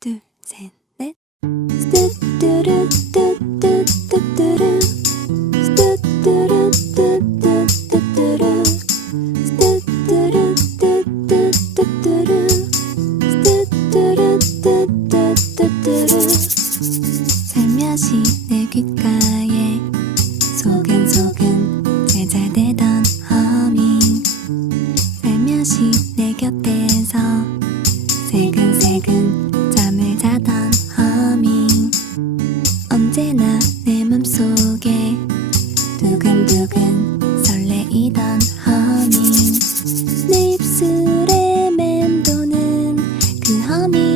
둘, 셋, 넷. 스뚜뚜루뚜뚜뚜뚜뚜루 스뚜뚜루뚜뚜뚜뚜루 스뚜뚜루뚜뚜뚜뚜루 스뚜뚜루뚜뚜뚜뚜루 살며시 내 귓가에 소근소근 제잘되던 허밍 살며시 내 곁에서 새근새근 잠을 자던 허밍 언제나 내 맘속에 두근두근 설레이던 허밍 내 입술에 맴도는 그 허밍